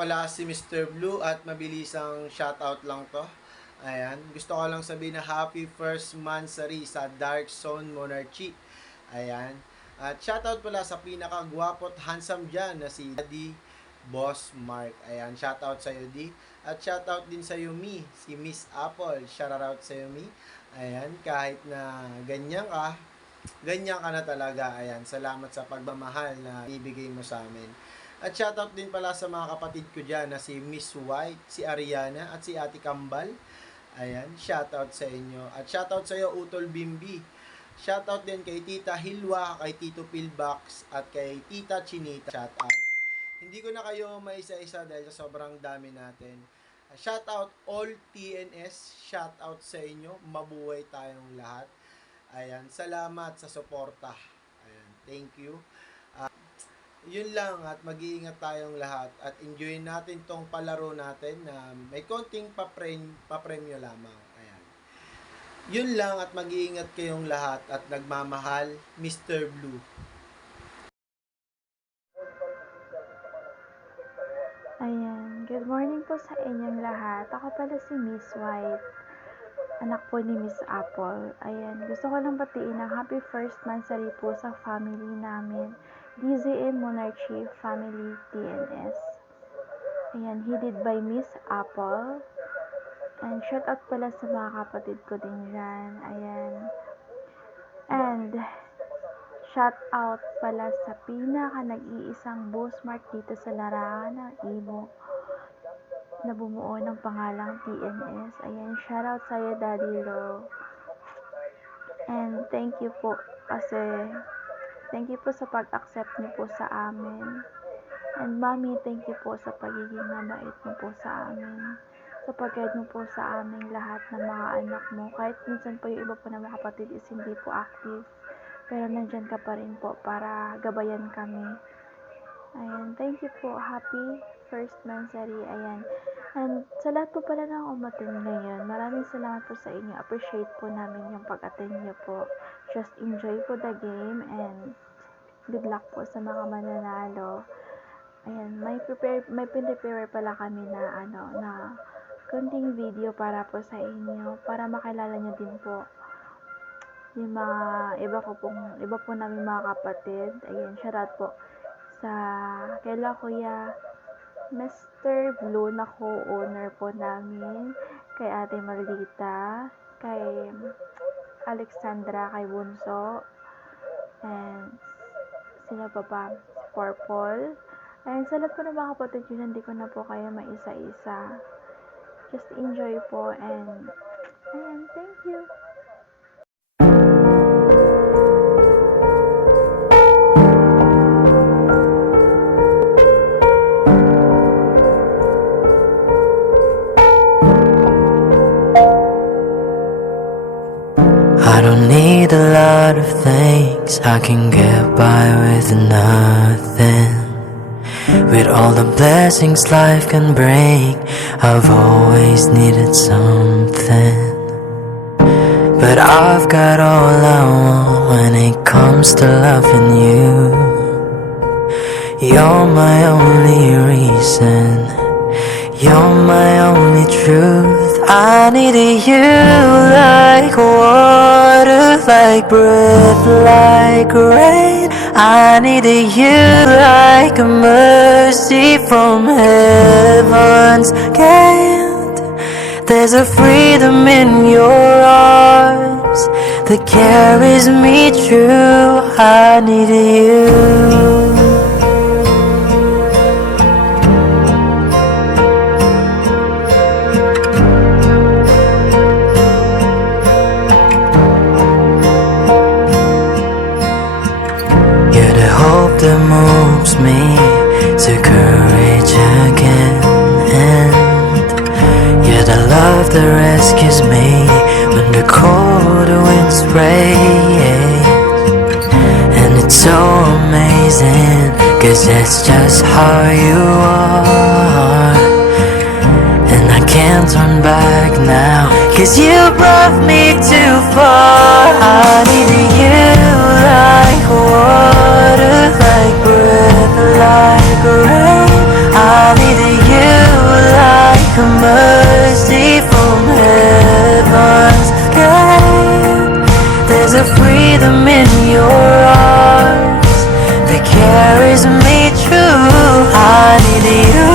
pala si Mr. Blue at mabilisang shoutout lang to. Ayan, gusto ko lang sabihin na happy first monthsary sa Dark Zone Monarchy. Ayan. At shoutout pala sa pinakagwapo at handsome dyan na si Daddy Boss Mark. Ayan, shoutout sa iyo, D. At shoutout din sa iyo, Mi, si Miss Apple. Shoutout sa iyo, Mi. Ayan, kahit na ganyan ka na talaga. Ayan, salamat sa pagmamahal na ibigay mo sa amin. At shoutout din pala sa mga kapatid ko dyan na si Miss White, si Ariana at si Ate Kambal. Ayan, shoutout sa inyo. At shoutout sa iyo, Utol Bimbi. Shoutout din kay Tita Hilwa, kay Tito Pilbax at kay Tita Chinita. Shoutout. Hindi ko na kayo maisa-isa dahil sa sobrang dami natin. Shoutout all TNS. Shoutout sa inyo. Mabuhay tayong lahat. Ayan, salamat sa suporta. Ayan, thank you. Yun lang at mag-iingat tayong lahat at enjoy natin tong palaro natin na may konting papremyo lamang. Ayan. Yun lang at mag-iingat kayong lahat at nagmamahal, Mr. Blue. Ayan, good morning po sa inyong lahat. Ako pala si Miss White, anak po ni Miss Apple. Ayan, gusto ko lang batiin ng happy first monthsary po sa family namin, DZM Monarchy Family TNS. Ayan, headed by Miss Apple. And shout out pala sa mga kapatid ko din dyan. Ayan. And shout out pala sa pinaka nag-iisang boss mark dito sa larangan ng Imo na bumuo ng pangalang TNS. Ayan, shout out sa iyo, Daddy Lo. And thank you po sa pag-accept niyo po sa amin. And Mommy, thank you po sa pagiging mabait mo po sa amin. Sa pag-guide mo po sa aming lahat ng mga anak mo. Kahit minsan po yung iba po ng mga kapatid is hindi po active. Pero nandyan ka pa rin po para gabayan kami. Ayan, thank you po. Happy first monthsary. Ayan. And sa lahat po pala ng umattend ngayon, maraming salamat po sa inyo. Appreciate po namin yung pag-attend niyo po. Just enjoy po the game and good luck po sa mga mananalo. Ayan, may prepare pala kami na na konting video para po sa inyo, para makilala niyo din po yung mga iba po namin mga kapatid. Ayan, shoutout po sa kaila Kuya Mr. Blue na co-owner po namin, kay Ate Marlita, kay Alexandra, kay Bunso, and sila pa Purple. Ayan, sa lahat po ng mga kapatid yun, hindi ko na po kayo maisa-isa. Just enjoy po and ayan, thank you. I don't need a lot of things, I can get by with nothing. With all the blessings life can bring, I've always needed something. But I've got all I want when it comes to loving you. You're my only reason, you're my only truth. I needed you like water, like breath, like rain. I needed you like a mercy from heaven's gate. There's a freedom in your arms that carries me through. I needed you. That moves me to courage again, and you're the love that rescues me when the cold winds rain. And it's so amazing, 'cause that's just how you are. And I can't turn back now, 'cause you brought me too far. I needed you like water, like breath, like rain. I needed you freedom in your arms that carries me through. I need you.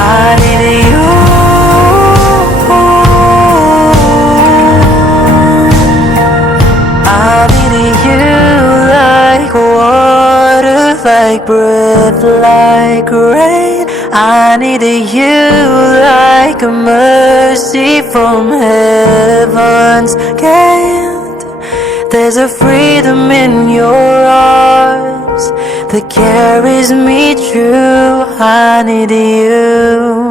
I need you. I need you like water, like breath, like rain. I need you like a mercy from heaven's gate. There's a freedom in your arms that carries me through. I need you.